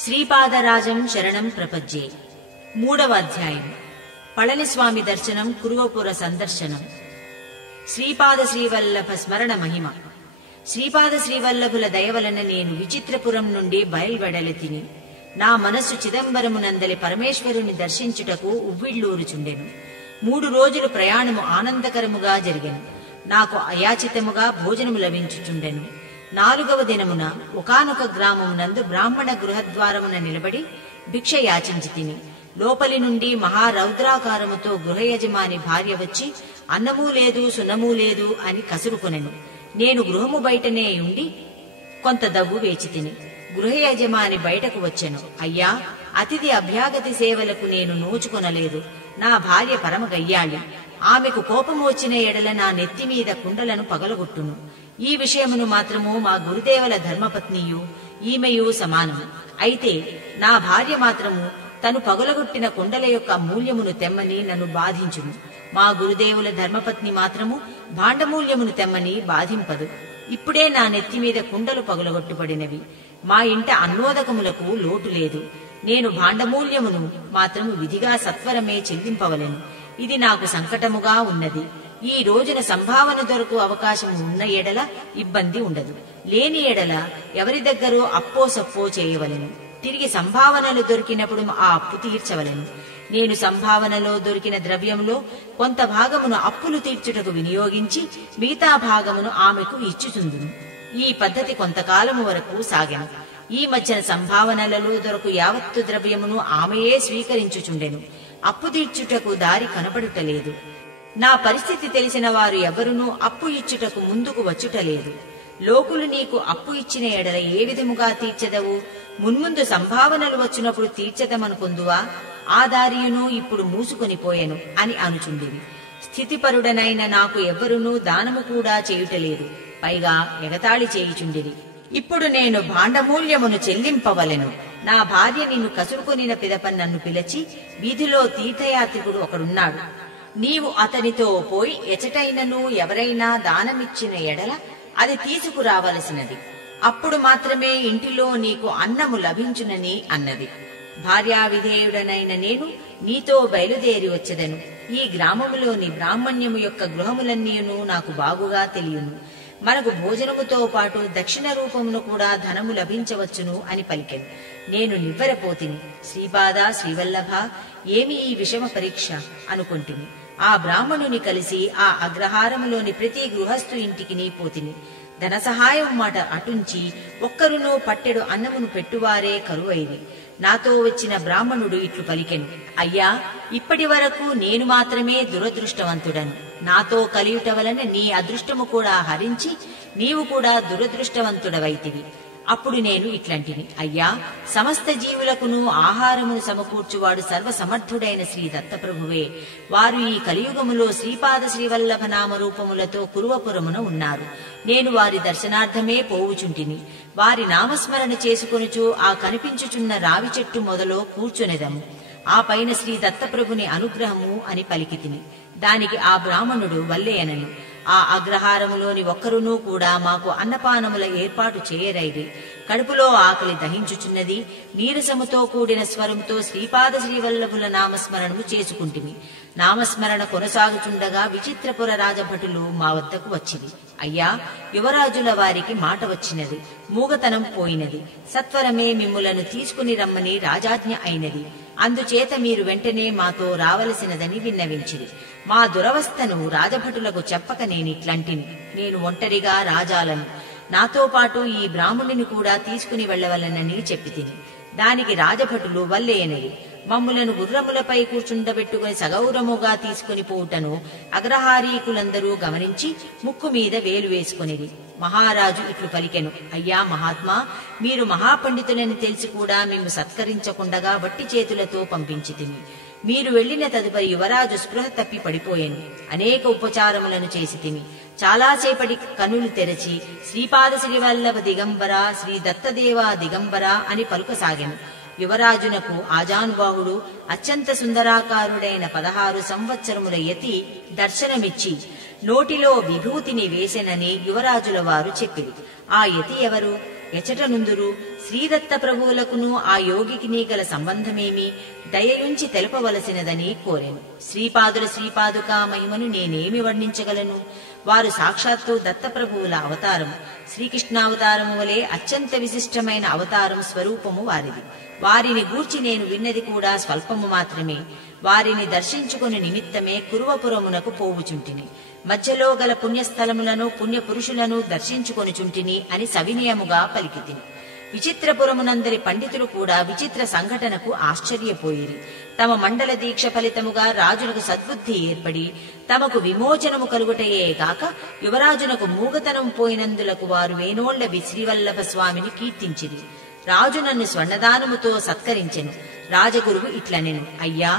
శ్రీపాదరాజం శరణం ప్రపజ్యే. 3వ అధ్యాయం. పళనిస్వామి దర్శనం, కురువపుర సందర్శనం. శ్రీపాద శ్రీవల్లభ స్మరణ మహిమ. శ్రీపాద శ్రీవల్లభుల దయవలన నేను విచిత్రపురం నుండి బయల్వెడలెతిని. నా మనస్సు చిదంబరమునందలి పరమేశ్వరుని దర్శించుటకు ఉవ్విళ్లూరుచుండెను. 3 రోజులు ప్రయాణము ఆనందకరముగా జరిగెను. నాకు అయాచితముగా భోజనము లభించుచుండెను. 4వ దినమున ఒకానొక గ్రామమునందు బ్రాహ్మణ గృహద్వారమున నిలబడి భిక్ష యాచించి తిని. లోపలి నుండి మహారౌద్రాకారముతో గృహయజమాని భార్య వచ్చి అన్నమూ లేదు సున్నమూ లేదు అని కసురుకొనెను. నేను గృహము బయటనే ఉండి కొంత దవ్వు వేచి తిని. గృహయజమాని బయటకు వచ్చెను. అయ్యా, అతిథి అభ్యాగతి సేవలకు నేను నోచుకొనలేదు. నా భార్య పరమ గయ్యాళి. ఆమెకు కోపము వచ్చిన ఎడల నా నెత్తిమీద కుండలను పగలగొట్టును. ఈ విషయమును మాత్రము మా గురుదేవుల ధర్మపత్నియు ఈమెయు సమానము. అయితే నా భార్య మాత్రము తను పగలగొట్టిన కుండల యొక్క మూల్యమును తెమ్మని నన్ను బాధించును. మా గురుదేవుల ధర్మపత్ని మాత్రము భాండమూల్యమును తెమ్మని బాధింపదు. ఇప్పుడే నా నెత్తిమీద కుండలు పగలగొట్టుబడినవి. మా ఇంట అన్నోదకములకు లోటు లేదు. నేను భాండమూల్యమును మాత్రము విధిగా సత్వరమే చెల్లింపవలెను. ఇది నాకు సంకటముగా ఉన్నది. ఈ రోజున సంభావన దొరకు అవకాశం ఉన్న ఎడల ఇబ్బంది ఉండదు. లేని ఎడల ఎవరి దగ్గరో అప్పో సప్పో చేయవలెను. తిరిగి సంభావనలు దొరికినప్పుడు ఆ అప్పు తీర్చవలెను. నేను సంభావనలో దొరికిన ద్రవ్యంలో కొంత భాగమును అప్పులు తీర్చుటకు వినియోగించి మిగతా భాగమును ఆమెకు ఇచ్చుచుందును. ఈ పద్ధతి కొంతకాలము వరకు సాగెను. ఈ మధ్యన సంభావనలలో దొరకు యావత్తు ద్రవ్యమును ఆమెయే స్వీకరించుచుండెను. అప్పు తీర్చుటకు దారి కనపడుటలేదు. నా పరిస్థితి తెలిసిన వారు ఎవరునూ అప్పు ఇచ్చుటకు ముందుకు వచ్చుటలేదు. లోకులు నీకు అప్పు ఇచ్చిన ఎడల ఏ విధముగా తీర్చెదవు? మున్ముందు సంభావనలు వచ్చినప్పుడు తీర్చదమనుకొందువా? ఆ దారియును ఇప్పుడు మూసుకొనిపోయెను అని అనుచుండివి. స్థితిపరుడనైన నాకు ఎవ్వరునూ దానము కూడా చేయుటలేదు. పైగా ఎగతాళి చేయుచుండిరి. ఇప్పుడు నేను భాండమూల్యమును చెల్లింపవలెను. నా భార్య నిన్ను కసురుకొనిన పిదప నన్ను పిలిచి, వీధిలో తీర్థయాత్రికుడు ఒకడున్నాడు. నీవు అతనితో పోయి ఎచటైనను ఎవరైనా దానమిచ్చిన ఎడల అది తీసుకురావలసినది. అప్పుడు మాత్రమే ఇంటిలో నీకు అన్నము లభించునని అన్నది. భార్యావిధేయుడనైన నేను నీతో బయలుదేరి వచ్చెదను. ఈ గ్రామములోని బ్రాహ్మణ్యము యొక్క గృహములన్నీయును నాకు బాగుగా తెలియను. మనకు భోజనముతో పాటు దక్షిణ రూపమును కూడా ధనము లభించవచ్చును అని పలికెను. నేను నివ్వెరపోతిని. శ్రీపాద శ్రీవల్లభ, ఏమి ఈ విషమ పరీక్ష అనుకొంటిని. ఆ బ్రాహ్మణుని కలిసి ఆ అగ్రహారములోని ప్రతి గృహస్థు ఇంటికి పోతిని. ధన సహాయం మాట అటుంచి ఒక్కరునూ పట్టెడు అన్నమును పెట్టువారే కరువైరి. నాతో వచ్చిన బ్రాహ్మణుడు ఇట్లు పలికెను. అయ్యా, ఇప్పటి వరకు నేను మాత్రమే దురదృష్టవంతుడను. నాతో కలియుట వలన నీ అదృష్టము కూడా హరించి నీవు కూడా దురదృష్టవంతుడవైతివి. అప్పుడు నేను ఇట్లాంటిని. అయ్యా, సమస్త జీవులకును ఆహారమును సమకూర్చువాడు సర్వసమర్థుడైన శ్రీ దత్తప్రభువే. వారు ఈ కలియుగములో శ్రీపాద శ్రీవల్లభ నామరూపములతో కురువపురమున ఉన్నారు. నేను వారి దర్శనార్థమే పోవుచుంటిని. వారి నామస్మరణ చేసుకొనుచు ఆ కనిపించుచున్న రావి చెట్టు మొదలో కూర్చునేదము. ఆ పైన శ్రీ దత్తప్రభుని అనుగ్రహము అని పలికితిని. దానికి ఆ బ్రాహ్మణుడు వల్లే అనను. ఆ అగ్రహారములోని ఒక్కరునూ కూడా మాకు అన్నపానముల ఏర్పాటు చేయరైరి. కడుపులో ఆకలి దహించుచున్నది. నీరసముతో కూడిన స్వరముతో శ్రీపాద శ్రీవల్లభుల నామస్మరణము చేసుకుంటిమి. నామస్మరణ కొనసాగుచుండగా విచిత్రపుర రాజభటులు మా వద్దకు వచ్చింది. అయ్యా, యువరాజుల వారికి మాట వచ్చినది. మూగతనం పోయినది. సత్వరమే మిమ్ములను తీసుకుని రమ్మని రాజాజ్ఞ అయినది. అందుచేత మీరు వెంటనే మాతో రావలసినదని విన్నవించిరి. మా దురవస్థను రాజభటులకు చెప్పక నేనిట్లాంటిని. నేను ఒంటరిగా రాజాలను, నాతో పాటు ఈ బ్రాహ్మణుని కూడా తీసుకుని వెళ్లవలనని చెప్పితిని. దానికి రాజభటులు వల్లేయనిరి. మమ్ములను గుర్రములపై కూర్చుండబెట్టుకుని సగౌరముగా తీసుకుని పోవుటను అగ్రహారీకులందరూ గమనించి ముక్కు మీద వేలు వేసుకొనిరి. మహారాజు ఇట్లు పలికెను. అయ్యా మహాత్మా, మీరు మహాపండితులని తెలిసి కూడా మేము సత్కరించకుండగా వట్టి చేతులతో పంపించితిమి. మీరు వెళ్లిన తదుపరి యువరాజు స్పృహ తప్పి పడిపోయాను. అనేక ఉపచారములను చేసి తిని చాలాసేపటి కనులు తెరచి శ్రీపాద శ్రీవల్లభ దిగంబర, శ్రీ దత్తదేవ దిగంబర అని పలుకసాగాను. యువరాజునకు ఆజానుబాహుడు అత్యంత సుందరాకారుడైన 16 సంవత్సరముల యతి దర్శనమిచ్చి నోటిలో విభూతిని వేసెనని యువరాజుల వారు చెప్పిరి. ఆ యతి ఎవరు? ఎచటనుందురు శ్రీదత్త ప్రభువులకును ఆ యోగికిని గల సంబంధమేమి దయయుంచి తెలుపవలసినదని కోరెను. శ్రీపాదుల శ్రీపాదుకా మహిమను నేనేమి వర్ణించగలను? వారు సాక్షాత్తు దత్తప్రభువుల అవతారం. శ్రీకృష్ణావతారము వలె అత్యంత విశిష్టమైన అవతారం స్వరూపము వారిది. వారిని గూర్చి నేను విన్నది కూడా స్వల్పము మాత్రమే. వారిని దర్శించుకుని నిమిత్తమే కురువపురమునకు పోవుచుంటిని. మధ్యలో గల పుణ్యస్థలములను పుణ్యపురుషులను దర్శించుకొనుచుంటిని అని సవినయముగా పలికితిని. విచిత్రపురమునందరి పండితులు కూడా విచిత్ర సంఘటనకు ఆశ్చర్యపోయిరి. తమ మండల దీక్ష ఫలితముగా రాజునకు సద్బుద్ధి ఏర్పడి తమకు విమోచనము కలుగుటయే గాక యువరాజునకు మూగతనం పోయినందులకు వారు వేనోళ్ల శ్రీవల్లభ స్వామిని కీర్తించిరి. రాజు నన్ను స్వర్ణదానముతో సత్కరించెను. రాజగురువు ఇట్లనెను, అయ్యా,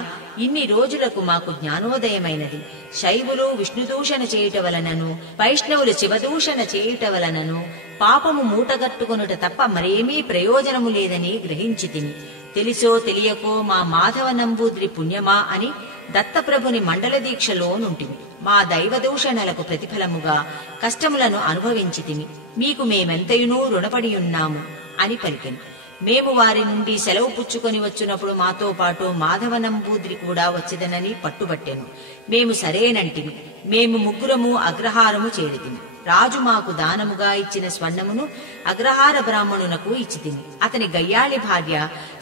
ఇన్ని రోజులకు మాకు జ్ఞానోదయమైనది. శైవులు విష్ణుదూషణ చేయుట వలనను వైష్ణవులు శివదూషణ చేయుట వలనను పాపము మూటగట్టుకొనుట తప్ప మరేమీ ప్రయోజనము లేదని గ్రహించితిని. తెలిసో తెలియకో మా మాధవ నంబూద్రి పుణ్యమా అని దత్తప్రభుని మండల దీక్షలో నుంటిమి. మా దైవదూషణలకు ప్రతిఫలముగా కష్టములను అనుభవించితిమి. మీకు మేమెంతయునూ రుణపడియున్నాము అని పలికెను. మేము వారి నుండి సెలవు పుచ్చుకొని వచ్చినప్పుడు మాతో పాటు మాధవ నంబూద్రి కూడా వచ్చేదనని పట్టుబట్టెను. మేము సరేనంటిమి. మేము ముగ్గురము అగ్రహారము చేరితిమి. రాజు మాకు దానముగా ఇచ్చిన స్వర్ణమును అగ్రహార బ్రాహ్మణునకు ఇచ్చితిమి. అతని గయ్యాళి భార్య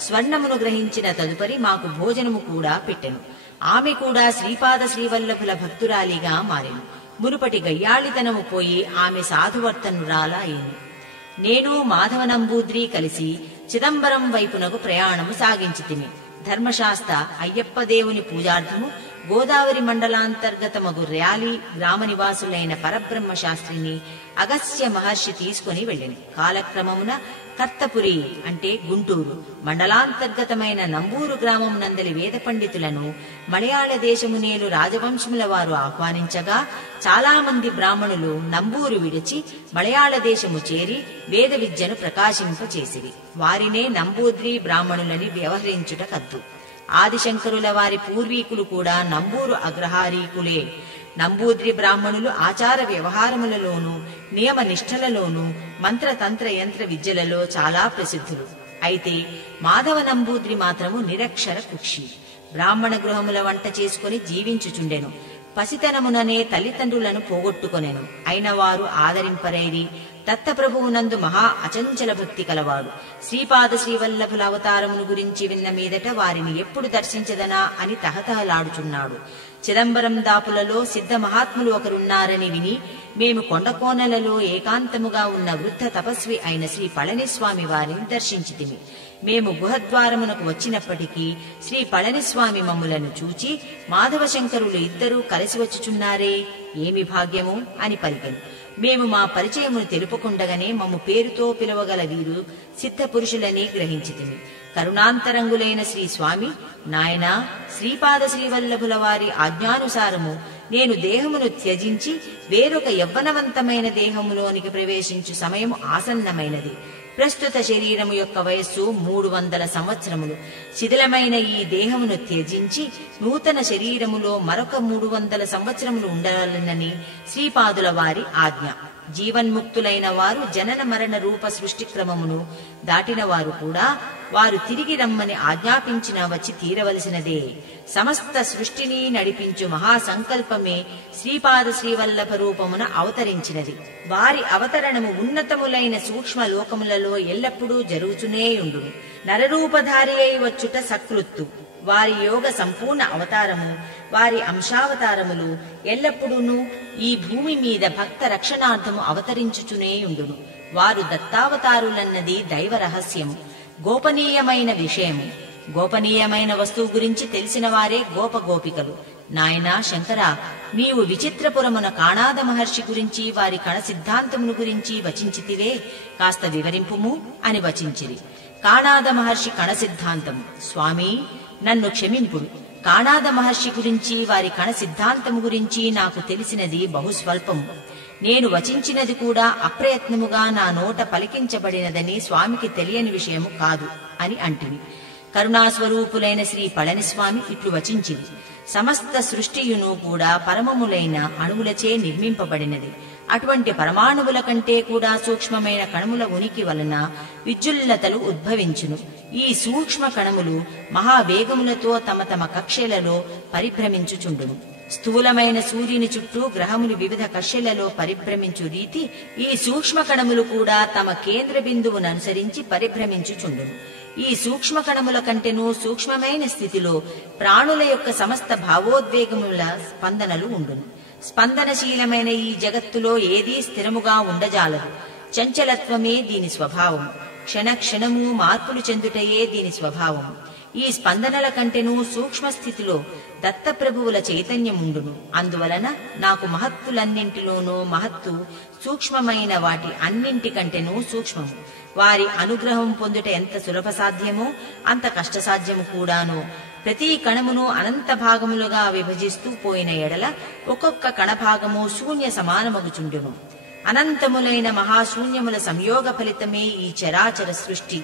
స్వర్ణమును గ్రహించిన తదుపరి మాకు భోజనము కూడా పెట్టెను. ఆమె కూడా శ్రీపాద శ్రీవల్లభుల భక్తురాలిగా మారెను. మునుపటి గయ్యాళితనము పోయి ఆమె సాధువర్తనురాలా అయింది. నేను మాధవ నంబూద్రి కలిసి చిదంబరం వైపునకు ప్రయాణము సాగించితిమి. ధర్మశాస్త్ర అయ్యప్ప దేవుని పూజార్థము గోదావరి మండలాంతర్గతమగు ర్యాలీ గ్రామ నివాసులైన పరబ్రహ్మ శాస్త్రిని అగస్త్య మహర్షి తీసుకుని వెళ్ళింది. కాలక్రమమున కర్తపురి అంటే గుంటూరు మండలాంతర్గతమైన నంబూరు గ్రామం నందలి వేద పండితులను మలయాళ దేశము నేలు రాజవంశముల వారు ఆహ్వానించగా చాలా మంది బ్రాహ్మణులు నంబూరు విడిచి మలయాళ దేశము చేరి వేద విద్యను ప్రకాశింపచేసిరి. వారినే నంబూద్రి బ్రాహ్మణులని వ్యవహరించుట కద్దు. ఆదిశంకరుల వారి పూర్వీకులు కూడా నంబూరు అగ్రహారీకులే. నంబూద్రి బ్రాహ్మణులు ఆచార వ్యవహారములలోనూ నియమ నిష్ఠలలోనూ మంత్రతంత్ర యంత్ర విద్యలలో చాలా ప్రసిద్ధులు. అయితే మాధవ నంబూద్రి మాత్రము నిరక్షర కుక్షి. బ్రాహ్మణ గృహముల వంట చేసుకుని జీవించుచుండెను. పసితనముననే తల్లిదండ్రులను పోగొట్టుకొనెను. అయిన వారు ఆదరింపరైరి. దత్తప్రభువునందు మహా అచంచల భక్తి కలవాడు. శ్రీపాద శ్రీవల్లభుల అవతారమును గురించి విన్న మీదట వారిని ఎప్పుడు దర్శించదనా అని తహతహలాడుచున్నాడు. చిదంబరం దాపులలో సిద్ధ మహాత్ములు ఒకరున్నారని విని మేము కొండకోనలలో ఏకాంతముగా ఉన్న వృద్ధ తపస్వి అయిన శ్రీ పళనిస్వామి వారిని దర్శించితిమి. మేము గుహద్వారమునకు వచ్చినప్పటికీ శ్రీ పళనిస్వామి మమ్ములను చూచి మాధవశంకరులు ఇద్దరూ కలిసి వచ్చుచున్నారే, ఏమి భాగ్యము అని పలికెను. మేము మా పరిచయమును తెలుపుకుండగానే మమ్ము పేరుతో పిలువగల వీరు సిద్ధ పురుషులని గ్రహించితిమి. కరుణాంతరంగులైన శ్రీ స్వామి, నాయనా, శ్రీపాద శ్రీవల్లభుల వారి ఆజ్ఞానుసారము నేను దేహమును త్యజించి వేరొక యవ్వనవంతమైన దేహములోనికి ప్రవేశించు సమయము ఆసన్నమైనది. ప్రస్తుత శరీరము యొక్క వయస్సు 300 సంవత్సరములు. శిథిలమైన ఈ దేహమును త్యజించి నూతన శరీరములో మరొక 300 సంవత్సరములు ఉండాలనని శ్రీపాదుల వారి ఆజ్ఞ. జీవన్ముక్తులైన వారు జనన మరణ రూప సృష్టి క్రమమును దాటిన వారు కూడా వారు తిరిగి రమ్మని ఆజ్ఞాపించిన వచ్చి తీరవలసినదే. సమస్త సృష్టిని నడిపించు మహాసంకల్పమే శ్రీపాద శ్రీవల్లభ రూపమున అవతరించినది. వారి అవతరణము ఉన్నతములైన సూక్ష్మ లోకములలో ఎల్లప్పుడూ జరుగుతూనేయుండు. నరరూపధారి అయి వచ్చుట సకృత్తు. వారి యోగ సంపూర్ణ అవతారము, వారి అంశావతారములు ఎల్లప్పుడూను ఈ భూమి మీద భక్త రక్షణార్థము అవతరించుచునేయుండును. వారు దత్తావతారులన్నది దైవ రహస్యము, గోపనీయమైన విషయము. గోపనీయమైన వస్తువు గురించి తెలిసిన వారే గోపగోపికలు. నాయనా శంకరా, నీవు విచిత్రపురమున కాణాద మహర్షి గురించి వారి కణ సిద్ధాంతమును గురించి వచించితివే, కాస్త వివరింపుము అని వచించిరి. కాణాద మహర్షి కణ సిద్ధాంతము. స్వామి, నన్ను క్షమింపుడు. కాణాద మహర్షి గురించి వారి కణ సిద్ధాంతము గురించి నాకు తెలిసినది బహుస్వల్పము. నేను వచించినది కూడా అప్రయత్నముగా నా నోట పలికించబడినదని స్వామికి తెలియని విషయము కాదు అని అంటివి. కరుణాస్వరూపులైన శ్రీ పళనిస్వామి ఇట్లు వచించిది. సమస్త సృష్టియును కూడా పరమములైన అణువులచే నిర్మింపబడినది. అటువంటి పరమాణువుల కంటే కూడా సూక్ష్మమైన కణముల ఉనికి వలన విద్యుల్లతలు ఉద్భవించును. ఈ సూక్ష్మ కణములు మహావేగములతో తమ తమ కక్ష్యలలో పరిభ్రమించుచుండును. స్థూలమైన సూర్యుని చుట్టూ గ్రహములు వివిధ కక్ష్యలలో పరిభ్రమించు రీతి ఈ సూక్ష్మ కణములు కూడా తమ కేంద్ర బిందువును అనుసరించి పరిభ్రమించుచుండును. ఈ సూక్ష్మ కణముల కంటెను సూక్ష్మమైన స్థితిలో ప్రాణుల యొక్క సమస్త భావోద్వేగముల స్పందనలు ఉండును. స్పందనశీలమైన ఈ జగత్తులో ఏదీ స్థిరముగా ఉండజాలదు. చంచలత్వమే దీని స్వభావం. క్షణక్షణము మార్పులు చెందుటయే దీని స్వభావం. ఈ స్పందనల కంటెను సూక్ష్మ స్థితిలో దత్తప్రభువుల చైతన్యముండును. అందువలన నాకు మహత్తులన్నింటిలోనూ మహత్తు సూక్ష్మమైన వాటి అన్నింటికంటెనూ సూక్ష్మము. వారి అనుగ్రహం పొందుట ఎంత సులభ సాధ్యమో అంత కష్టసాధ్యము కూడాను. ప్రతి కణమును అనంత భాగములుగా విభజిస్తూ పోయిన ఎడల ఒక్కొక్క కణభాగము శూన్య సమానమగుచుండును. అనంతములైన మహాశూన్యముల సంయోగ ఫలితమే ఈ చరాచర సృష్టి.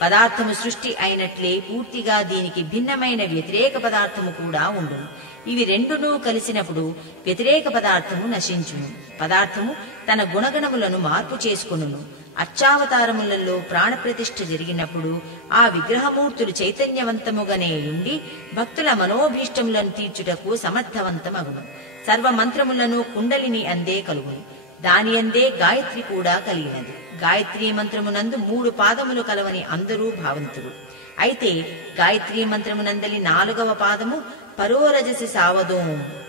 పదార్థము సృష్టి అయినట్లే పూర్తిగా దీనికి భిన్నమైన వ్యతిరేక పదార్థము కూడా ఉండును. ఇవి రెండునూ కలిసినప్పుడు వ్యతిరేక పదార్థము నశించును. పదార్థము తన గుణగణములను మార్పు చేసుకొనును. అర్చావతారములలో ప్రాణప్రతిష్ఠ జరిగినప్పుడు ఆ విగ్రహమూర్తులు చైతన్యవంతముగానే ఉండి భక్తుల మనోభీష్టములను తీర్చుటకు సమర్థవంతమగును. సర్వమంత్రములను కుండలిని అందే కలుగును. దాని అందే గాయత్రి కూడా కలిగినది. గాయత్రీ మంత్రమునందు 3 పాదములు కలవని అందరూ భావంతులు. అయితే గాయత్రీ మంత్రమునందలి 4వ పాదము పరోరజసి సావదోం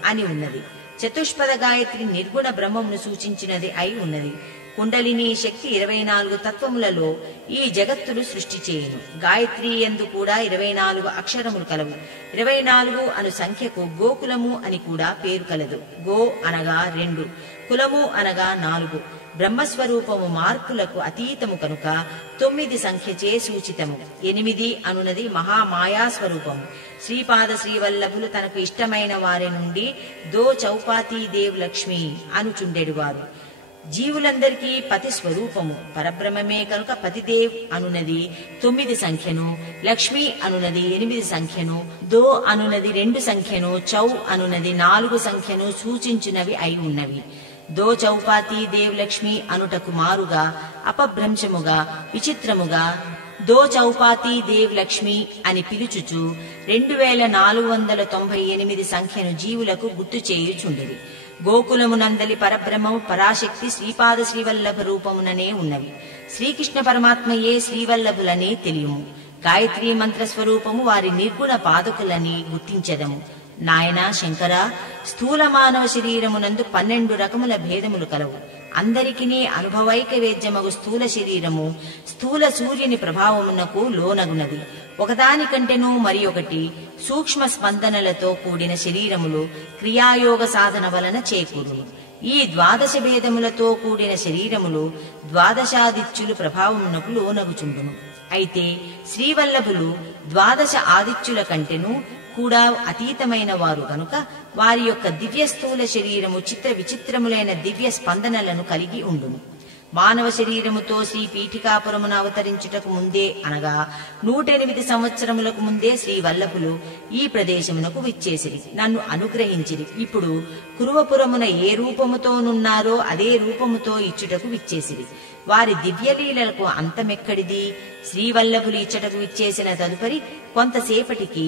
అని ఉన్నది. చతుష్పద గాయత్రి నిర్గుణ బ్రహ్మమును సూచించినది అయి ఉన్నది. కుండలిని శక్తి 24 తత్వములలో ఈ జగత్తులు సృష్టి చేయును. గాయత్రి యందు కూడా 24 అక్షరములు కలవు. 24 అను సంఖ్యకు గోకులము అని కూడా పేరు కలదు. గో అనగా 2, కులము అనగా 4. బ్రహ్మస్వరూపము మార్పులకు అతీతము కనుక 9 సంఖ్యచే సూచితము. 8 అనునది మహామాయాస్వరూపము. శ్రీపాద శ్రీవల్లభులు తనకు ఇష్టమైన వారి నుండి దో చౌపాతీ దేవ్ లక్ష్మి అనుచుండెడువారు. జీవులందరికీ పతి స్వరూపము పరబ్రహ్మమే కనుక పతిదేవ్ అనునది 9 సంఖ్యను, లక్ష్మి అనునది 8 సంఖ్యను, దో అనునది 2 సంఖ్యను, చౌ అనునది 4 సంఖ్యను సూచించినవి అయి ఉన్నవి. దో చౌపాతీ దేవ్ లక్ష్మి అనుటకు మారుగా అపభ్రంశముగా విచిత్రముగా దో చౌపాతీ దేవ్ లక్ష్మి అని పిలుచుచు 2498 సంఖ్యను జీవులకు గుర్తు చేయుచుండిరి. గోకులమునందలి పరబ్రహ్మము పరాశక్తి శ్రీపాద శ్రీవల్లభ రూపముననే ఉన్నవి. శ్రీకృష్ణ పరమాత్మయే శ్రీవల్లభులని తెలియము. గాయత్రీ మంత్ర స్వరూపము వారి నిర్గుణ పాదకులని గుర్తించెదము. నాయనా శంకరా, స్థూల మానవ శరీరమునందు 12 రకముల భేదములు కలవు. అందరికినీ అనుభవైక వేద్యమగు స్థూల శరీరము స్థూల సూర్యుని ప్రభావమునకు లోనగునది. ఒకదానికంటేనూ మరి ఒకటి సూక్ష్మ స్పందనలతో కూడిన శరీరములు క్రియాయోగ సాధన వలన చేకూరును. ఈ 12 భేదములతో కూడిన శరీరములు ద్వాదశాదిత్యులు ప్రభావమునకు లోనగుచుండును. అయితే శ్రీవల్లభులు 12 ఆదిత్యుల కంటెనూ కూడా అతీతమైన వారు గనుక వారి యొక్క దివ్య స్థూల శరీరము చిత్ర విచిత్రములైన దివ్య స్పందనలను కలిగి ఉండును. మానవ శరీరముతో శ్రీ పీఠికాపురమున అవతరించుటకు ముందే అనగా 108 సంవత్సరములకు ముందే శ్రీ వల్లభులు ఈ ప్రదేశమునకు విచ్చేసిరి, నన్ను అనుగ్రహించిరి. ఇప్పుడు కురువపురమున ఏ రూపముతోనున్నారో అదే రూపముతో ఇచ్చుటకు విచ్చేసిరి. వారి దివ్యలీలలకు అంతమెక్కడిది? శ్రీవల్లభులు ఇచ్చటకు విచ్చేసిన తదుపరి కొంతసేపటికి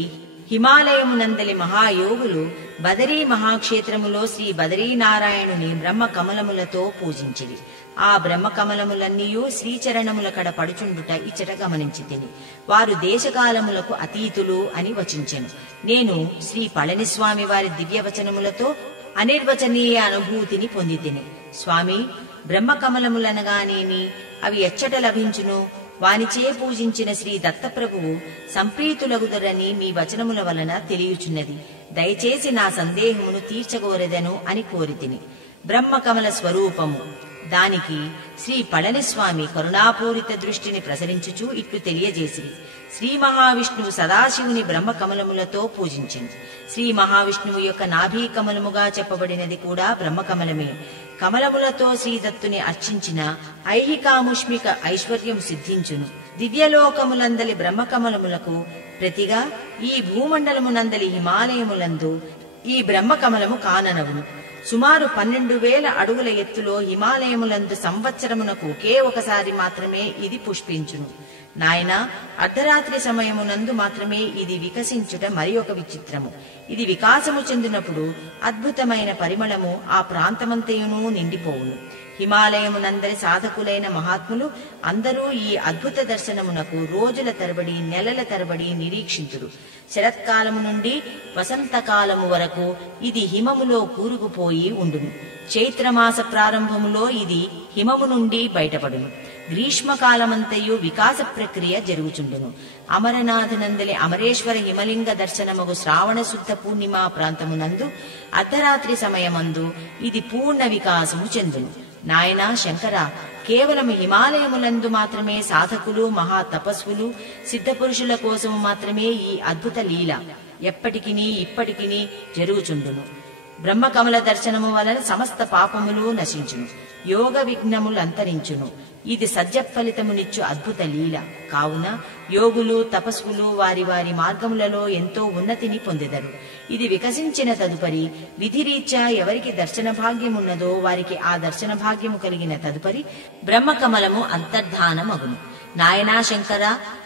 హిమాలయమునందలి మహాయోగులు బదరీ మహాక్షేత్రములో శ్రీ బదరీనారాయణుని బ్రహ్మ కమలములతో పూజించిరి. ఆ బ్రహ్మ కమలములన్నీయూ శ్రీచరణముల కడ పడుచుండుట ఇచ్చట గమనించి తిని వారు దేశకాలములకు అతీతులు అని వచించెను. నేను శ్రీ పళనిస్వామి వారి దివ్యవచనములతో అనిర్వచనీయ అనుభూతిని పొందితిని. స్వామి, బ్రహ్మ కమలములనగానేమి, అవి ఎచ్చట లభించును? వానిచే పూజించిన శ్రీ దత్తప్రభువు సంప్రీతులగుదరని మీ వచనముల వలన తెలియుచున్నది. దయచేసి నా సందేహమును తీర్చగోరెదను అని కోరితిని. బ్రహ్మకమల స్వరూపము దానికి శ్రీ పళనిస్వామి కరుణాపూరిత దృష్టిని ప్రసరించుచూ ఇట్లు తెలియజేసిరి. శ్రీ మహావిష్ణువు సదాశివుని బ్రహ్మకమలములతో పూజించింది. శ్రీ మహావిష్ణువు యొక్క నాభీ కమలముగా చెప్పబడినది కూడా బ్రహ్మకమలమే. కమలములతో శ్రీదత్తుని అర్చించిన ఐహికాముష్మిక ఐశ్వర్యం సిద్ధించును. దివ్యలోకములందలి బ్రహ్మకమలములకు ప్రతిగా ఈ భూమండలమునందలి హిమాలయములందు ఈ బ్రహ్మకమలము కాననవును. సుమారు 12,000 అడుగుల ఎత్తులో హిమాలయములందు సంవత్సరమునకు ఒకే ఒకసారి మాత్రమే ఇది పుష్పించును. నాయనా, అర్ధరాత్రి సమయమునందు మాత్రమే ఇది వికసించుట మరి ఒక విచిత్రము. ఇది వికాసము చెందినప్పుడు అద్భుతమైన పరిమళము ఆ ప్రాంతమంతయును నిండిపోవును. హిమాలయమునందరి సాధకులైన మహాత్ములు అందరూ ఈ అద్భుత దర్శనమునకు రోజుల తరబడి నెలల తరబడి నిరీక్షింతురు. శరత్కాలము నుండి వసంతకాలము వరకు ఇది హిమములో కూరుకుపోయి ఉండును. చైత్రమాస ప్రారంభములో ఇది హిమము నుండి బయటపడును. గ్రీష్మకాలమంతయు వికాస ప్రక్రియ జరుగుచుండును. అమరనాథనందలి అమరేశ్వర హిమలింగ దర్శనముగు శ్రావణ శుద్ధ పూర్ణిమా ప్రాంతమునందు అర్ధరాత్రి సమయమందు ఇది పూర్ణ వికాసము చెందును. నాయనా శంకర, కేవలం హిమాలయములందు మాత్రమే సాధకులు, మహా తపస్సులు, సిద్ధపురుషుల కోసము మాత్రమే ఈ అద్భుత లీల ఎప్పటికినీ ఇప్పటికినీ జరుగుచుండును. బ్రహ్మకమల దర్శనము వలన సమస్త పాపములు నశించును, యోగ విఘ్నములు అంతరించును. ఇది సత్య ఫలితమునిచ్చు అద్భుత లీల. కావున యోగులు, తపస్సులు వారి వారి మార్గములలో ఎంతో ఉన్నతిని పొందెదరు. ఇది వికసించిన తదుపరి విధిరీత్యా ఎవరికి దర్శన భాగ్యమున్నదో వారికి ఆ దర్శన భాగ్యము కలిగిన తదుపరి బ్రహ్మకమలము అంతర్ధానమగును. నాయనా శంకర,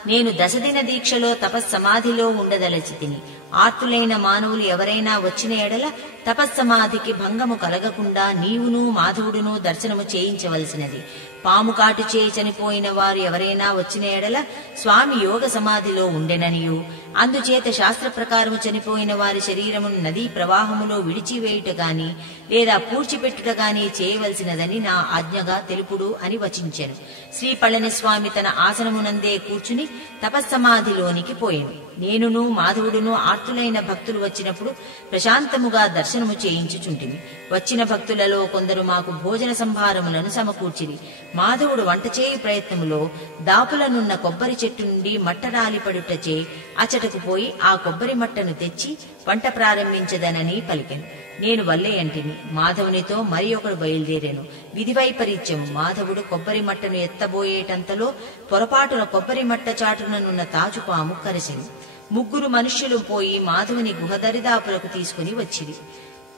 నేను 10 దిన దీక్షలో తపస్సమాధిలో ఉండదలచితిని. ఆర్తులైన మానవులు ఎవరైనా వచ్చిన ఎడల తపస్సమాధికి భంగము కలగకుండా నీవును మాధవుడును దర్శనము చేయించవలసినది. పాము కాటు చేయి చనిపోయిన వారు ఎవరైనా వచ్చిన ఎడల స్వామి యోగ సమాధిలో ఉండెననియు, అందుచేత శాస్త్ర ప్రకారము చనిపోయిన వారి శరీరమును నదీ ప్రవాహములో విడిచివేయుట గాని లేదా పూడ్చిపెట్టుట గాని చేయవలసినదని నా ఆజ్ఞగా తెలుపుడు అని వచించెను. శ్రీ పళనిస్వామి తన ఆసనమునందే కూర్చుని తపస్సమాధిలోనికి పోయెను. నేనును మాధవుడును ఆర్తులైన భక్తులు వచ్చినప్పుడు ప్రశాంతముగా దర్శనము చేయించుచుంటిమి. వచ్చిన భక్తులలో కొందరు మాకు భోజన సంభారములను సమకూర్చిరి. మాధవుడు వంట చేయు ప్రయత్నములో దాపులనున్న కొబ్బరి చెట్టు నుండి మట్ట రాలిపడుటచే అచటకు పోయి ఆ కొబ్బరి మట్టను తెచ్చి వంట ప్రారంభించదనని పలికెను. నేను వల్లేయంటిని. మాధవునితో మరి ఒకడు బయలుదేరాను. విధి వైపరీత్యం మాధవుడు కొబ్బరి మట్టను ఎత్తబోయేటంతలో పొరపాటున కొబ్బరి మట్ట చాటుననున్న తాచుపాము కరిసింది. 3 మనుష్యులు పోయి మాధవుని గుహ దరిదాపులకు తీసుకుని వచ్చిరి.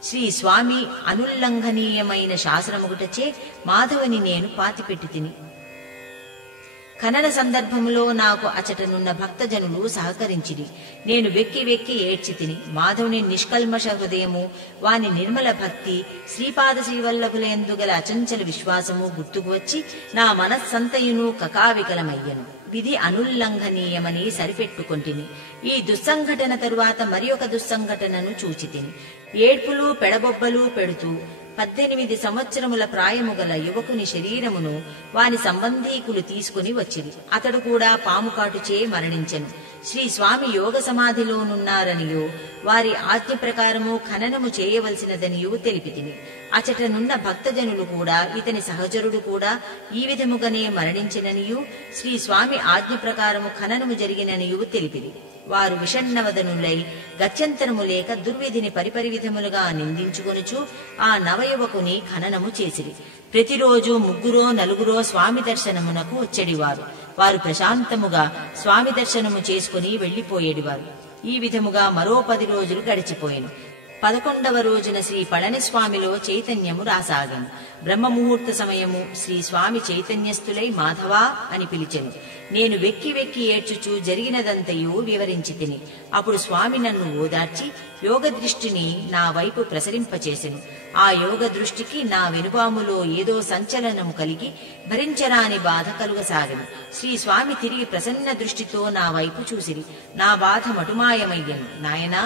శ్రీ స్వామి అనుల్లంఘనీయమైన శాసనముగుటచే మాధవుని నేను పాతిపెట్టి తిని. ఖనన సందర్భంలో నాకు అచటనున్న భక్తజనులు సహకరించిరి. నేను వెక్కి వెక్కి ఏడ్చి తిని. మాధవుని నిష్కల్మష హృదయము, వాని నిర్మల భక్తి, శ్రీపాద శ్రీవల్లభులందు గల అచంచల విశ్వాసము గుర్తుకు వచ్చి నా మనస్సంతయును కకావికలమయ్యను. విధి అనుల్లంఘనీయమని సరిపెట్టుకొంటిని. ఈ దుస్సంఘటన తరువాత మరి ఒక దుస్సంఘటనను చూచితిని. ఏడ్పులు పెడబొబ్బలు పెడుతూ 18 సంవత్సరముల ప్రాయము గల యువకుని శరీరమును వాని సంబంధీకులు తీసుకుని వచ్చిరి. అతడు కూడా పాము కాటుచే మరణించెను. శ్రీ స్వామి యోగ సమాధిలోనున్నారనియో వారి ఆజ్ఞ ప్రకారము ఖననము చేయవలసినదనియో తెలిపితిని. అచటనున్న భక్తజనులు కూడా ఇతని సహచరుడు కూడా ఈ విధముగానే మరణించిననియు శ్రీ స్వామి ఆజ్ఞ ప్రకారము ఖననము జరిగిననియు తెలిపిరి. వారు విషన్నవదనులై గత్యంతరము లేక దుర్విధిని పరిపరి విధములుగా నిందించుకొనుచు ఆ నవయువకుని ఖననము చేసిరి. ప్రతిరోజు 3-4 స్వామి దర్శనమునకు వచ్చేడివారు. వారు ప్రశాంతముగా స్వామి దర్శనము చేసుకుని వెళ్లిపోయేడివారు. ఈ విధముగా మరో 10 రోజులు గడిచిపోయెను. 11వ రోజున శ్రీ పళనిస్వామిలో చైతన్యము రాసాగను. బ్రహ్మముహూర్త సమయము. శ్రీ స్వామి చైతన్యస్థులై మాధవా అని పిలిచెను. నేను వెక్కి వెక్కి ఏడ్చుచూ జరిగినదంతయు వివరించి తిని. అప్పుడు స్వామి నన్ను ఓదార్చి యోగ దృష్టిని నా వైపు ప్రసరింపచేసెను. ఆ యోగ దృష్టికి నా వెనుబాములో ఏదో సంచలనము కలిగి భరించరాని బాధ కలుగసాగను. శ్రీ స్వామి తిరిగి ప్రసన్న దృష్టితో నా వైపు చూసిరి. నా బాధ మటుమాయమయ్యను. నాయనా,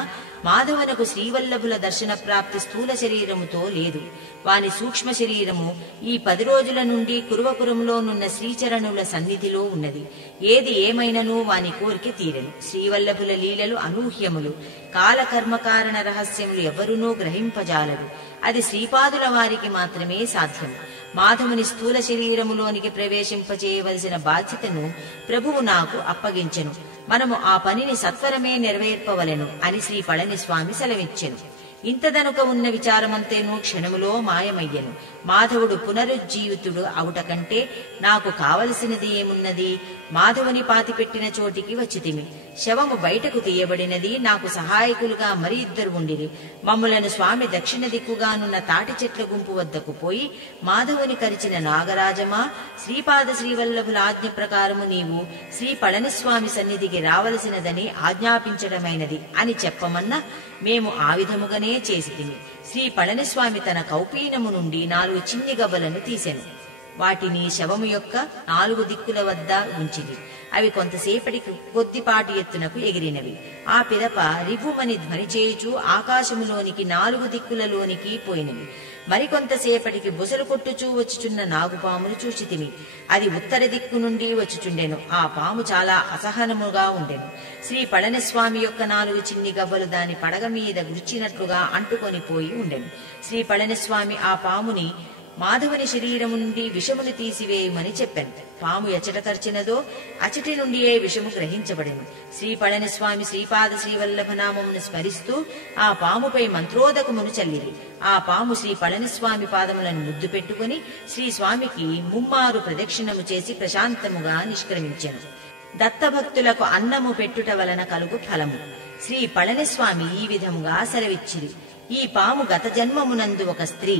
మాధవనకు శ్రీవల్లభుల దర్శన ప్రాప్తి స్థూల శరీరముతో లేదు. వాని సూక్ష్మ శరీరము ఈ 10 రోజుల నుండి కురువపురంలోనున్న శ్రీచరణుల సన్నిధిలో ఉన్నది. ఏది ఏమైనను వాని కోరిక తీరెను. శ్రీవల్లభుల లీలలు అనూహ్యములు. కాలకర్మకారణ రహస్యములు ఎవరునూ గ్రహింపజాలరు. అది శ్రీపాదుల వారికి మాత్రమే సాధ్యము. మాధవుని స్థూల శరీరములోనికి ప్రవేశింపచేయవలసిన బాధ్యతను ప్రభువు నాకు అప్పగించెను. మనము ఆ పనిని సత్వరమే నెరవేర్పవలెను అని శ్రీ పళనిస్వామి సెలవిచ్చెను. ఇంతదనుక ఉన్న విచారమంతేను క్షణములో మాయమయ్యెను. మాధవుడు పునరుజ్జీవితుడు అవుట కంటే నాకు కావలసినది ఏమున్నది? మాధవుని పాతిపెట్టిన చోటికి వచ్చితిమి. శవము బయటకు తీయబడినది. నాకు సహాయకులుగా మరి 2 ఉండిరి. మమ్ములను స్వామి దక్షిణ దిక్కుగానున్న తాటి చెట్ల గుంపు వద్దకు పోయి, మాధవుని కరిచిన నాగరాజమా, శ్రీపాద శ్రీవల్లభుల ఆజ్ఞ ప్రకారము నీవు శ్రీ పళనిస్వామి సన్నిధికి రావలసినదని ఆజ్ఞాపించడమైనది అని చెప్పమన్నా మేము ఆ విధముగానే చేసితిమి. శ్రీ పళనిస్వామి తన కౌపీనము నుండి 4 చిన్ని గవ్వలను తీసెను. వాటిని శవము యొక్క 4 దిక్కుల వద్ద ఉంచిరి. అవి కొంతసేపటికి కొద్దిపాటి ఎత్తునకు ఎగిరినవి. ఆ పిదప రివ్వుమని ధ్వని చేయుచు ఆకాశములోనికి 4 దిక్కులలోనికి పోయినవి. మరికొంతసేపటికి బుసలు కొట్టుచూ వచ్చుచున్న నాగుపామును చూచితిమి. అది ఉత్తర దిక్కు నుండి వచ్చుచుండెను. ఆ పాము చాలా అసహనముగా ఉండెను. శ్రీ పళనిస్వామి యొక్క 4 చిన్ని గవ్వలు దాని పడగ మీద గుచ్చినట్లుగా అంటుకొని పోయి ఉండెను. శ్రీ పళనిస్వామి ఆ పాముని మాధవుని శరీరము నుండి విషమును తీసివేయమని చెప్పాను. పాము ఎచ్చట కర్చినదో అచటి నుండియే విషము గ్రహించబడెను. శ్రీ పళనిస్వామి శ్రీపాద శ్రీవల్లభనామమును స్మరిస్తూ ఆ పాముపై మంత్రోదకమును చల్లిరి. ఆ పాము శ్రీ పళనిస్వామి పాదములను ముద్దు పెట్టుకుని శ్రీ స్వామికి 3 ప్రదక్షిణము చేసి ప్రశాంతముగా నిష్క్రమించెను. దత్తభక్తులకు అన్నము పెట్టుట వలన కలుగు ఫలము. శ్రీ పళనిస్వామి ఈ విధముగా సెలవిచ్చిరి. ఈ పాము గత జన్మమునందు ఒక స్త్రీ.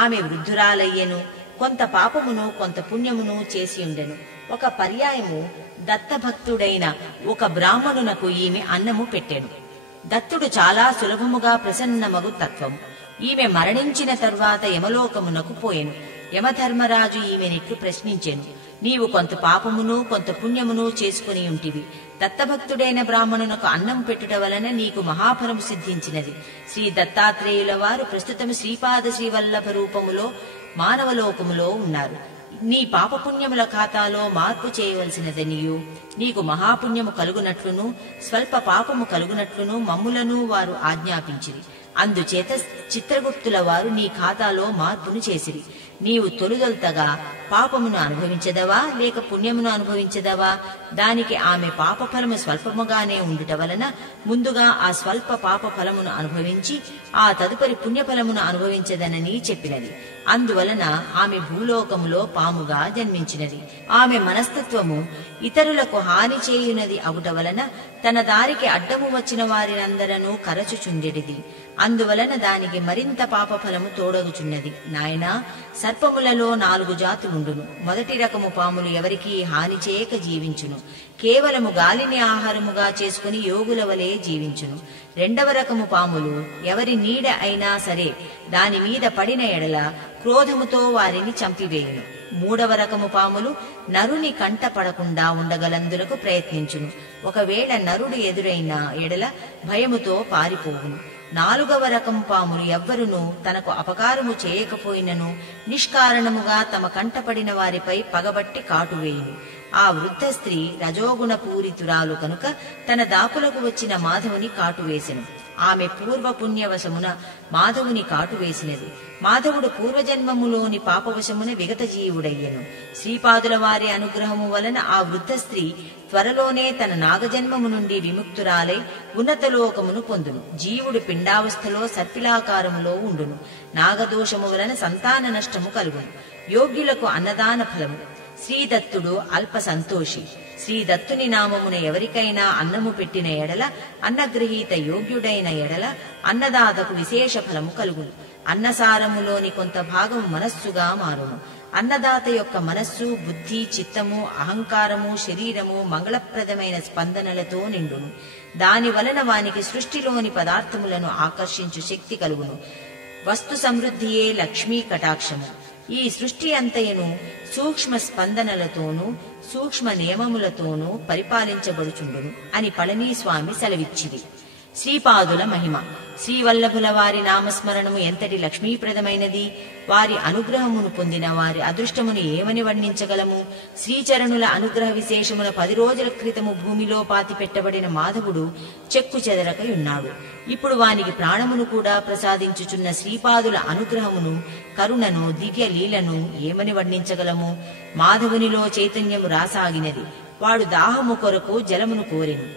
ఆమె వృద్ధురాలయ్యెను. కొంత పాపమును కొంత పుణ్యమును చేసి ఉండెను. ఒక పర్యాయము దత్తభక్తుడైన ఒక బ్రాహ్మణునకు ఈమె అన్నము పెట్టెను. దత్తుడు చాలా సులభముగా ప్రసన్నమగు తత్వము. ఈమె మరణించిన తరువాత యమలోకమునకు పోయెను. యమధర్మరాజు ఈమెనిట్లు ప్రశ్నించెను. నీవు కొంత పాపమును కొంత పుణ్యమును చేసుకుని ఉంటివి. దత్తభక్తుడైన బ్రాహ్మణునకు అన్నం పెట్టుట వలన నీకు మహాఫలము సిద్ధించినది. శ్రీ దత్తాత్రేయుల వారు ప్రస్తుతం శ్రీపాద శ్రీవల్లభ రూపములో మానవలోకములో ఉన్నారు. నీ పాపపుణ్యముల ఖాతాలో మార్పు చేయవలసినదనియు, నీకు మహాపుణ్యము కలుగునట్లును స్వల్ప పాపము కలుగునట్లును మమ్ములను వారు ఆజ్ఞాపించిరి. అందుచేత చిత్రగుప్తుల వారు నీ ఖాతాలో మార్పును చేసిరి. నీవు తొలుదొల్తగా పాపమును అనుభవించదవా లేక పుణ్యమును అనుభవించదవా? దానికి ఆమె పాపఫలము స్వల్పముగానే ఉండుట వలన ముందుగా ఆ స్వల్ప పాప ఫలమును అనుభవించి ఆ తదుపరి పుణ్యఫలమును అనుభవించదనని చెప్పినది. అందువలన ఆమె భూలోకములో పాముగా జన్మించినది. ఆమె మనస్తత్వము ఇతరులకు హాని చేయునది అగుట వలన తన దారికి అడ్డము వచ్చిన వారినందరూ కరచుచుండెడిది. అందువలన దానికి మరింత పాపఫలము తోడగుచున్నది. నాయనా, సర్పములలో 4 జాతులుండును. మొదటి రకము పాములు ఎవరికీ హాని చేయక జీవించును. కేవలము గాలిని ఆహారముగా చేసుకుని యోగుల వలె జీవించును. 2వ రకము పాములు ఎవరి నీడ అయినా సరే దాని మీద పడిన ఎడల క్రోధముతో వారిని చంపివేయును. 3వ రకము పాములు నరుని కంట పడకుండా ఉండగలందులకు ప్రయత్నించును. ఒకవేళ నరుడు ఎదురైన ఎడల భయముతో పారిపోవును. 4వ రకం పాములు ఎవ్వరునూ తనకు అపకారము చేయకపోయినను నిష్కారణముగా తమ కంటపడిన వారిపై పగబట్టి కాటువేయును. ఆ వృద్ధ స్త్రీ రజోగుణ పూరితురాలు కనుక తన దాపులకు వచ్చిన మాధవుని కాటువేసెను. ఆమె పూర్వపుణ్యవశమున మాధవుని కాటువేసినది. మాధవుడు పూర్వజన్మములోని పాపవశమున విగత జీవుడయ్యెను. శ్రీపాదుల వారి అనుగ్రహము వలన ఆ వృద్ధ స్త్రీ త్వరలోనే తన నాగజన్మము నుండి విముక్తురాలై ఉన్నతలోకమును పొందును. జీవుడు పిండావస్థలో సర్పిలాకారములో ఉండును. నాగదోషము వలన సంతాన నష్టము కలుగును. యోగ్యులకు అన్నదాన ఫలము. శ్రీదత్తుడు అల్ప సంతోషి. శ్రీదత్తుని నామమున ఎవరికైనా అన్నము పెట్టిన ఎడల, అన్నగ్రహీత యోగ్యుడైన ఎడల అన్నదాతకు విశేష ఫలము కలుగును. అన్నసారములోని కొంత భాగము మనస్సుగా మారును. అన్నదాత యొక్క మనస్సు, బుద్ధి, చిత్తము, అహంకారము, శరీరము మంగళప్రదమైన స్పందనలతో నిండును. దాని వలన వానికి సృష్టిలోని పదార్థములను ఆకర్షించు శక్తి కలుగును. వస్తు సమృద్ధియే లక్ష్మీ కటాక్షము. ఈ సృష్టి అంతయును సూక్ష్మ స్పందనలతోనూ సూక్ష్మ నియమములతోనూ పరిపాలించబడుచుండును అని పళనిస్వామి సెలవిచ్చిది. శ్రీపాదుల మహిమ. శ్రీవల్లభుల వారి నామస్మరణము ఎంతటి లక్ష్మీప్రదమైనది! వారి అనుగ్రహమును పొందిన వారి అదృష్టమును ఏమని వర్ణించగలము? శ్రీచరణుల అనుగ్రహ విశేషమున 10 రోజుల క్రితము భూమిలో పాతి పెట్టబడిన మాధవుడు చెక్కు చెదరకయున్నాడు. ఇప్పుడు వానికి ప్రాణమును కూడా ప్రసాదించుచున్న శ్రీపాదుల అనుగ్రహమును, కరుణను, దివ్య లీలను ఏమని వర్ణించగలము? మాధవునిలో చైతన్యము రాసాగినది. వాడు దాహము కొరకు జలమును కోరెను.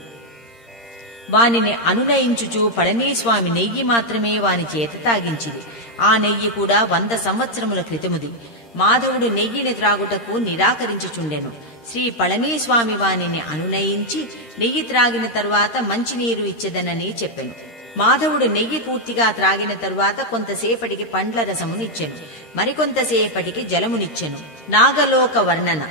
వానిని అనునయించుచు పళనిస్వామి నెయ్యి మాత్రమే వాని చేత తాగించింది. ఆ నెయ్యి కూడా 100 సంవత్సరముల క్రితముది. మాధవుడు నెయ్యిని త్రాగుటకు నిరాకరించుచుండెను. శ్రీ పళనీస్వామి వానిని అనునయించి నెయ్యి త్రాగిన తరువాత మంచినీరు ఇచ్చెదనని చెప్పెను. మాధవుడు నెయ్యి పూర్తిగా త్రాగిన తరువాత కొంతసేపటికి పండ్ల రసమునిచ్చెను, మరికొంతసేపటికి జలమునిచ్చెను. నాగలోక వర్ణన.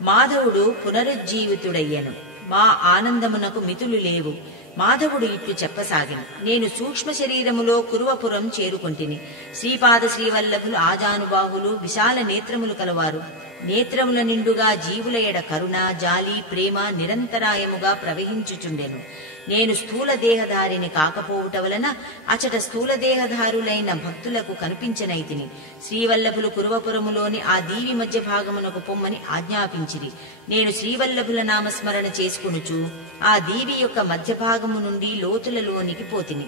మాధవుడు పునరుజ్జీవితుడయ్యెను. మా ఆనందమునకు మితులు లేవు. మాధవుడు ఇట్లు చెప్పసాగిను. నేను సూక్ష్మ శరీరములో కురువపురం చేరుకొంటిని. శ్రీపాద శ్రీవల్లభులు ఆజానుబాహులు, విశాల నేత్రములు కలవారు. నేత్రముల నిండుగా జీవుల ఎడ కరుణ, జాలి, ప్రేమ నిరంతరాయముగా ప్రవహించుచుండెను. నేను స్థూల దేహధారిని కాకపోవుట వలన అచట స్థూల దేహధారులైన భక్తులకు కనిపించనైతిని. శ్రీవల్లభులు కురువపురములోని ఆ దీవి మధ్య భాగమునకు పొమ్మని ఆజ్ఞాపించిరి. నేను శ్రీవల్లభుల నామస్మరణ చేసుకునుచు ఆ దీవి యొక్క మధ్య భాగము నుండి లోతులలోనికి పోతిని.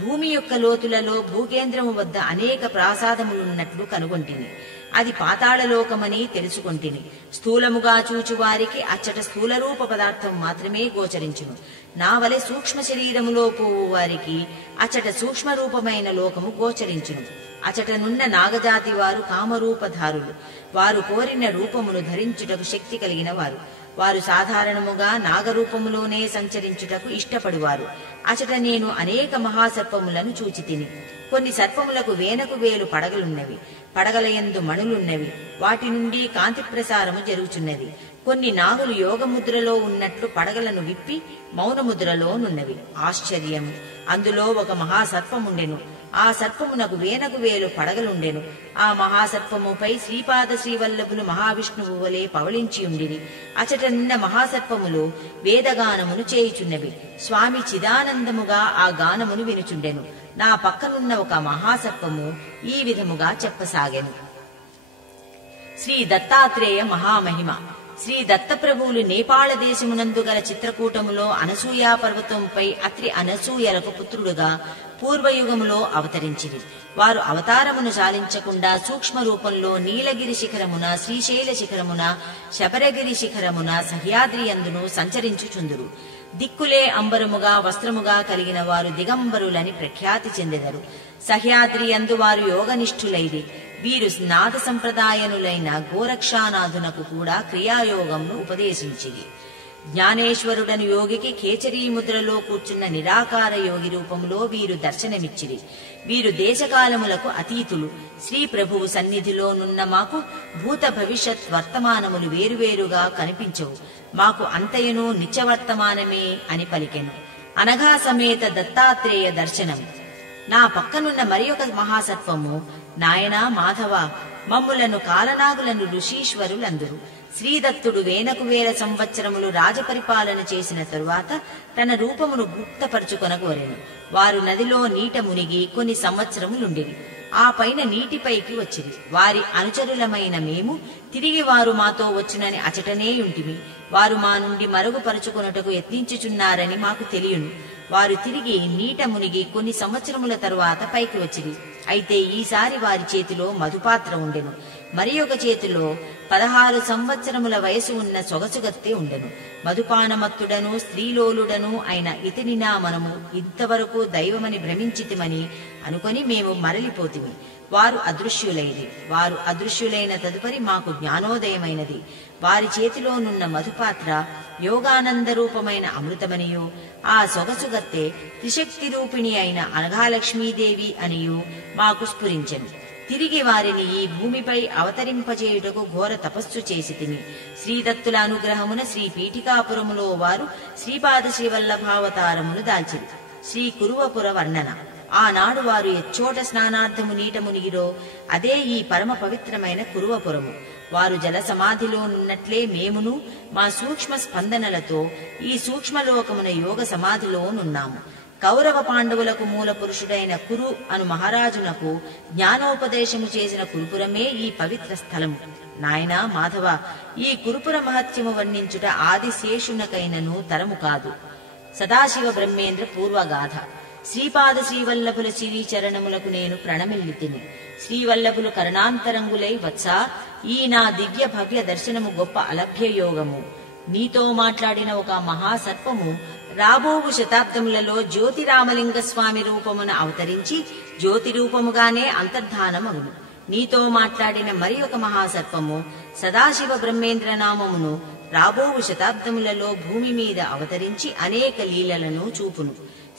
భూమి యొక్క లోతులలో భూకేంద్రము వద్ద అనేక ప్రాసాదములున్నట్లు కనుగొంటిని. అది పాతాళలోకమని తెలుసుకొంటిని. స్థూలముగా చూచువారికి అచ్చట స్థూలరూప పదార్థం మాత్రమే గోచరించును. నా వలె సూక్ష్మ శరీరములో పోవు వారికి అచ్చట సూక్ష్మ రూపమైన లోకము గోచరించును. అచటనున్న నాగజాతి వారు కామరూపధారులు. వారు కోరిన రూపమును ధరించుటకు శక్తి కలిగిన వారు. వారు సాధారణముగా నాగరూపములోనే సంచరించుటకు ఇష్టపడువారు. అచట నేను అనేక మహాసర్పములను చూచితిని. కొన్ని సర్పములకు వేనకు వేలు పడగలున్నవి. పడగలయందు మణులున్నవి. వాటి నుండి కాంతి ప్రసారము జరుగుచున్నది. కొన్ని నాగులు యోగముద్రలో ఉన్నట్లు పడగలను విప్పి మౌనముద్రలోనున్నవి. ఆశ్చర్యం! అందులో ఒక మహాసర్పముండెను. ఆ సర్పమునకు వేనకు వేలు పడగలుండెను. ఆ మహాసర్పముపై శ్రీపాద శ్రీవల్లభులు మహావిష్ణువు వలె పవళించియుండిరి. అచటనున్న మహాసర్పములు వేదగానమును చేయుచున్నవి. స్వామి చిదానందముగా ఆ గానమును వినుచుండెను. నా పక్కనున్న ఒక మహాసర్పము ఈ విధముగా చెప్పసాగెను. శ్రీ దత్తాత్రేయ మహామహిమ. శ్రీ దత్తప్రభువులు నేపాళ దేశమునందు గల చిత్రకూటములో అనసూయా పర్వతంపై అత్రి అనసూయలకు పుత్రుడుగా పూర్వయుగములో అవతరించిరి. వారు అవతారమును చాలించకుండా సూక్ష్మ రూపంలో నీలగిరి శిఖరమున, శ్రీశైల శిఖరమున, శబరగిరి శిఖరమున, సహ్యాద్రి అందును సంచరించుచుందురు. దిక్కులే అంబరముగా వస్త్రముగా కలిగిన వారు దిగంబరులని ప్రఖ్యాతి చెందెదరు. సహ్యాద్రి అందు వారు యోగనిష్ఠులైది. వీరు నాద సంప్రదాయనులైన గోరక్షానాథునకు కూడా క్రియాయోగంను ఉపదేశించిరి. జ్ఞానేశ్వరుడను యోగికి ఖేచరీ ముద్రలో కూర్చున్న నిరాకార యోగి రూపంలో వీరు దర్శనమిచ్చిరి. వీరు దేశకాలములకు అతీతులు. శ్రీ ప్రభువు సన్నిధిలో నున్న మాకు భూత భవిష్యత్ వర్తమానములు వేరువేరుగా కనిపించవు. మాకు అంతయును నిత్యవర్తమానమే అని పలికెను. అనఘా సమేత దత్తాత్రేయ దర్శనం. నా పక్కనున్న మరి ఒక మహాసత్వము, నాయనా మాధవ, మమ్ములను కాలనాగులను ఋషీశ్వరులందురు. శ్రీదత్తుడు వేనకు వేల సంవత్సరములు రాజపరిపాలన చేసిన తరువాత తన రూపమును గుప్తపరుచుకొనగోరెను. వారు నదిలో నీట మునిగి కొన్ని సంవత్సరములుండిరి. ఆ పైన నీటిపైకి వచ్చిరి. వారి అనుచరులమైన మేము తిరిగి వారు మాతో వచ్చునని అచటనేయుంటిమి. వారు మా నుండి మరుగుపరుచుకొనుటకు యత్నించుచున్నారని మాకు తెలియను. వారు తిరిగి నీట మునిగి కొన్ని సంవత్సరముల తరువాత పైకి వచ్చిరి. అయితే ఈసారి వారి చేతిలో మధుపాత్ర ఉండెను. మరి ఒక చేతిలో 16 సంవత్సరముల వయసు ఉన్న సొగసుగత్తె ఉండెను. మధుపానమత్తుడను స్త్రీలోలుడను అయిన ఇతనినా మనము ఇంతవరకు దైవమని భ్రమించితిమని అనుకొని మేము మరలిపోతిమి. వారు అదృశ్యులైది. వారు అదృశ్యులైన తదుపరి మాకు జ్ఞానోదయమైనది. వారి చేతిలోనున్న మధుపాత్ర యోగానంద రూపమైన అమృతమనియు, ఆ సొగసుగత్తె త్రిశక్తి రూపిణి అయిన అనఘాలక్ష్మీదేవి అనియు మాకు స్ఫురించెను. తిరిగి వారిని ఈ భూమిపై అవతరింపజేయుటకు ఘోర తపస్సు చేసి తిని శ్రీదత్తుల అనుగ్రహమున శ్రీ పీఠికాపురములో వారు శ్రీపాద శ్రీవల్లభావతారమును దాల్చిరి. శ్రీ కురువపుర వర్ణన. ఆనాడు వారు ఎచ్చోట స్నానార్థము నీట మునిగిరో అదే ఈ పరమ పవిత్రమైన కురువపురము. వారు జల సమాధిలో నున్నట్లే మేమును మా సూక్ష్మ స్పందనలతో ఈ సూక్ష్మలోకమున యోగ సమాధిలో నున్నాము. కౌరవ పాండవులకు మూల పురుషుడైన కురు అను మహారాజునకు జ్ఞానోపదేశము చేసిన కురుపురమే ఈ పవిత్ర స్థలము. నాయనా మాధవ, ఈ కురుపుర మహత్యము వర్ణించుట ఆదిశేషునకైనను తరము కాదు. సదాశివ బ్రహ్మేంద్ర పూర్వగాథ. శ్రీపాద శ్రీవల్లభుల శ్రీచరణములకు నేను ప్రణమిల్లితిని. శ్రీవల్లభులు కరుణాంతరంగులై వత్సా, ఈ నా దివ్య భవ్య దర్శనము గొప్ప అలభ్య యోగము. నీతో మాట్లాడిన ఒక మహాసర్పము రాబోవు శతాబ్దములలో జ్యోతిరామలింగ స్వామి రూపమున అవతరించి జ్యోతి రూపముగానే అంతర్ధానమగును. నీతో మాట్లాడిన మరి ఒక మహాసర్పము సదాశివ బ్రహ్మేంద్ర నామమును రాబోవు శతాబ్దములలో భూమి మీద అవతరించి అనేక లీలలను చూపును.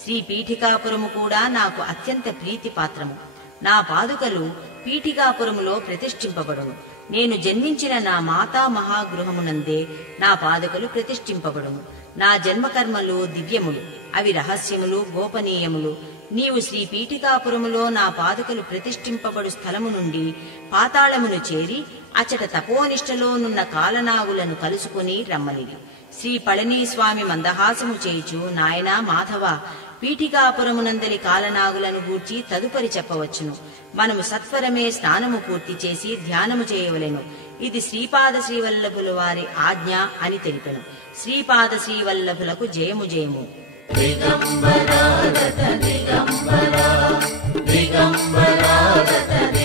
శ్రీ పీఠికాపురము కూడా నాకు అత్యంత ప్రీతి పాత్రము. నా పాదుకలు పీఠికాపురములో ప్రతిష్ఠింపబడును. నేను జన్మించిన నా మాతా మహాగృహమునందే నా పాదుకలు ప్రతిష్ఠింపబడును. నా జన్మకర్మలు దివ్యములు, అవి రహస్యములు, గోపనీయములు. నీవు శ్రీ పీఠికాపురములో నా పాదుకలు ప్రతిష్ఠింపబడు స్థలము నుండి పాతాళమును చేరి అచట తపోనిష్టలోనున్న కాలనాగులను కలుసుకుని రమ్మనిది. శ్రీ పళనీస్వామి మందహాసము చేయుచు, నాయనా మాధవ, పీఠికాపురమునందలి కాలనాగులను గూర్చి తదుపరి చెప్పవచ్చును. మనము సత్వరమే స్నానము పూర్తి చేసి ధ్యానము చేయవలెను. ఇది శ్రీపాద శ్రీవల్లభుల వారి ఆజ్ఞ అని తెలిపెను. శ్రీపాద శ్రీవల్లభులకు జయము జయము. దిగంబరా రత దిగంబరా దిగంబరా రత